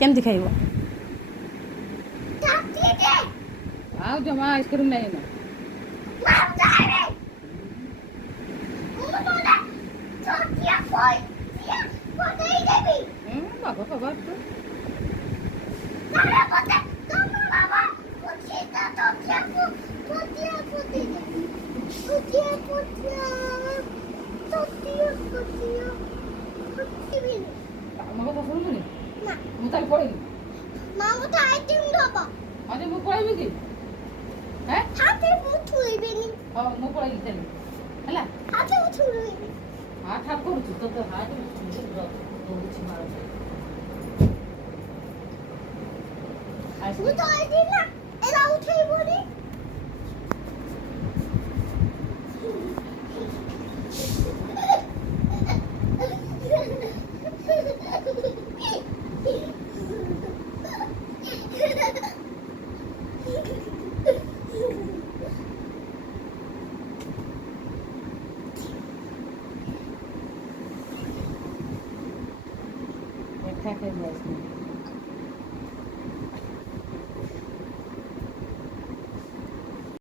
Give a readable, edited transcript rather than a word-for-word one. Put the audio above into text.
କେମିତି ଖାଇବ? ଆଉ ଜମା ଆଇସ୍କ୍ରିମ୍ ନେଇ ନା ବାବା ବାବା ତୁ ମୋ କଥା ଶୁଣୁନି ମୁଁ ତାହେଲେ ପଳେଇବି ଆରେ ମୁଁ ପଳେଇବି କି ହଁ ମୁଁ ପଳେଇବି ତାହେଲେ ହେଲା ହାଟ କରୁଛୁ ତ ହାଟ ଦଉଛି ମାର Attack his license.